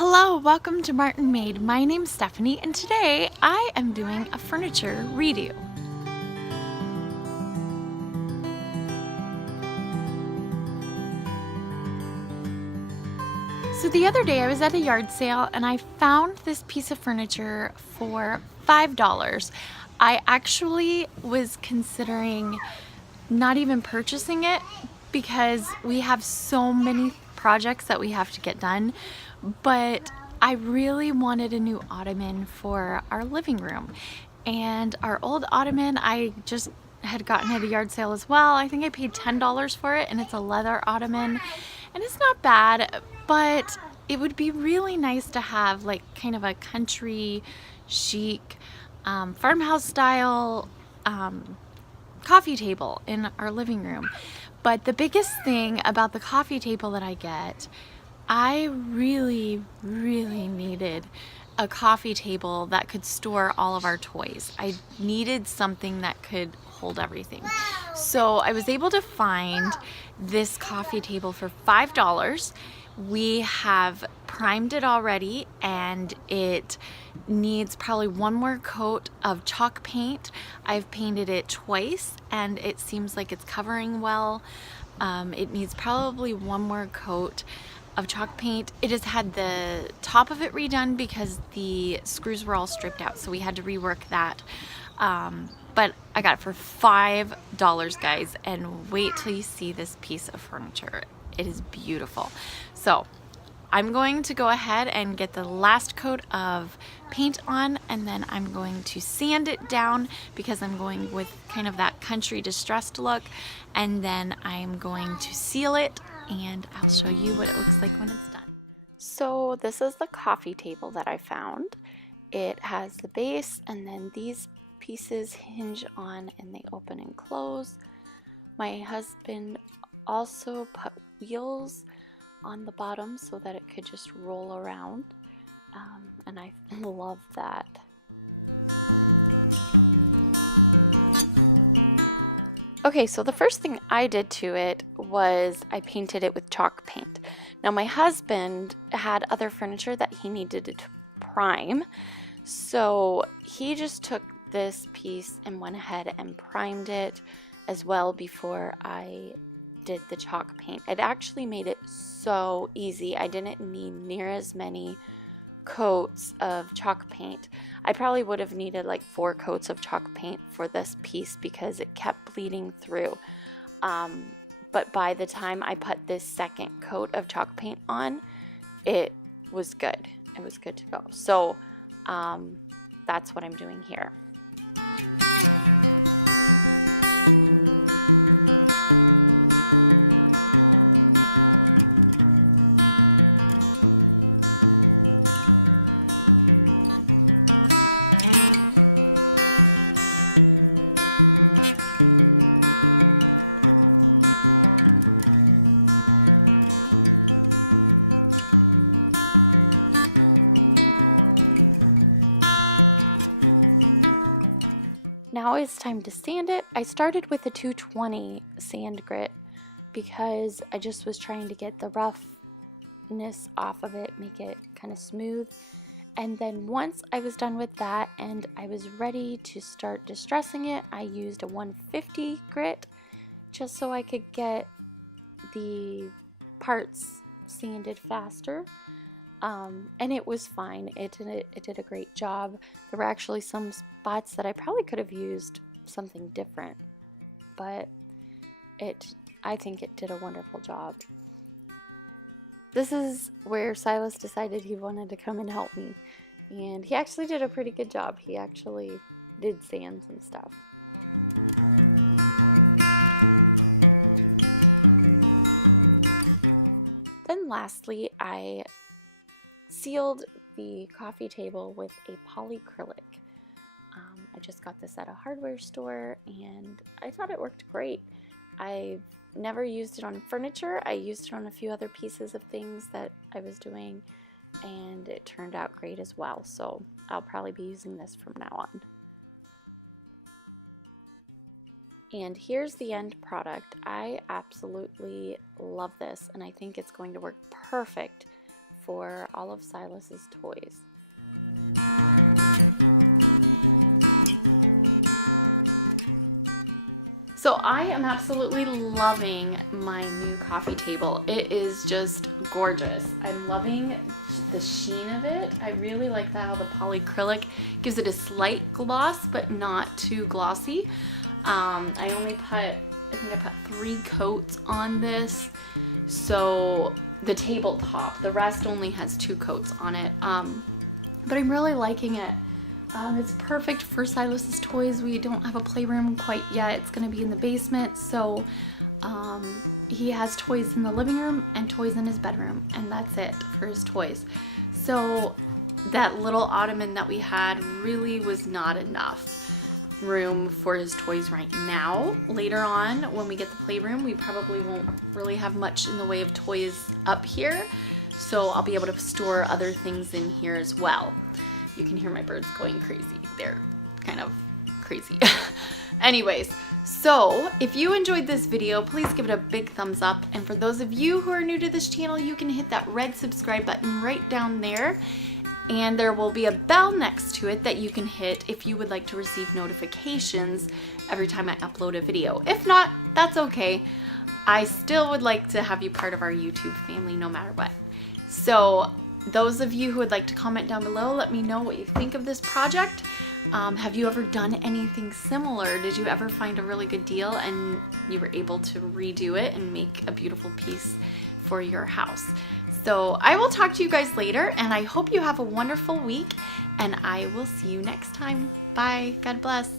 Hello, welcome to Martinmade. My name's Stephanie, and today I am doing a furniture redo. So the other day I was at a yard sale and I found this piece of furniture for $5. I actually was considering not even purchasing it because we have so many projects that we have to get done, but I really wanted a new ottoman for our living room. And our old ottoman I just had gotten at a yard sale as well. I think I paid $10 for it, and it's a leather ottoman and it's not bad, but it would be really nice to have like kind of a country chic farmhouse style coffee table in our living room. But the biggest thing about the coffee table that I get, I really needed a coffee table that could store all of our toys. I needed something that could hold everything. So I was able to find this coffee table for $5. We have primed it already and it needs probably one more coat of chalk paint. I've painted it twice and it seems like it's covering well. It needs probably one more coat of chalk paint. It has had the top of it redone because the screws were all stripped out, so we had to rework that. But I got it for $5, guys, and wait till you see this piece of furniture. It is beautiful. So I'm going to go ahead and get the last coat of paint on, and then I'm going to sand it down because I'm going with kind of that country distressed look, and then I'm going to seal it and I'll show you what it looks like when it's done. So this is the coffee table that I found. It has the base and then these pieces hinge on and they open and close. My husband also put wheels on the bottom so that it could just roll around, and I love that. Okay, so the first thing I did to it was I painted it with chalk paint. Now my husband had other furniture that he needed to prime, so he just took this piece and went ahead and primed it as well before I did the chalk paint. It actually made it so easy. I didn't need near as many coats of chalk paint. I probably would have needed like 4 coats of chalk paint for this piece because it kept bleeding through. But by the time I put this second coat of chalk paint on, it was good. It was good to go. So that's what I'm doing here. Now it's time to sand it. I started with a 220 sand grit because I just was trying to get the roughness off of it, make it kind of smooth. And then once I was done with that and I was ready to start distressing it, I used a 150 grit just so I could get the parts sanded faster. And it was fine. It did a great job. There were actually some spots that I probably could have used something different, but I think it did a wonderful job. This is where Silas decided he wanted to come and help me, and he actually did a pretty good job. He actually did sand some stuff. Then lastly, I sealed the coffee table with a polyacrylic. I just got this at a hardware store and I thought it worked great. I've never used it on furniture. I used it on a few other pieces of things that I was doing and it turned out great as well. So I'll probably be using this from now on. And here's the end product. I absolutely love this and I think it's going to work perfect for all of Silas's toys. So I am absolutely loving my new coffee table. It is just gorgeous. I'm loving the sheen of it. I really like how the polyacrylic gives it a slight gloss, but not too glossy. I think I put 3 coats on this. So the tabletop, the rest only has 2 coats on it. But I'm really liking it. It's perfect for Silas's toys. We don't have a playroom quite yet. It's going to be in the basement, so he has toys in the living room and toys in his bedroom, and that's it for his toys. So that little ottoman that we had really was not enough room for his toys right now. Later on, when we get the playroom, we probably won't really have much in the way of toys up here, so I'll be able to store other things in here as well. You can hear my birds going crazy. They're kind of crazy. Anyways, so if you enjoyed this video, please give it a big thumbs up. And for those of you who are new to this channel, you can hit that red subscribe button right down there. And there will be a bell next to it that you can hit if you would like to receive notifications every time I upload a video. If not, that's okay. I still would like to have you part of our YouTube family no matter what. So those of you who would like to comment down below, let me know what you think of this project. Have you ever done anything similar? Did you ever find a really good deal and you were able to redo it and make a beautiful piece for your house? So I will talk to you guys later, and I hope you have a wonderful week, and I will see you next time. Bye. God bless.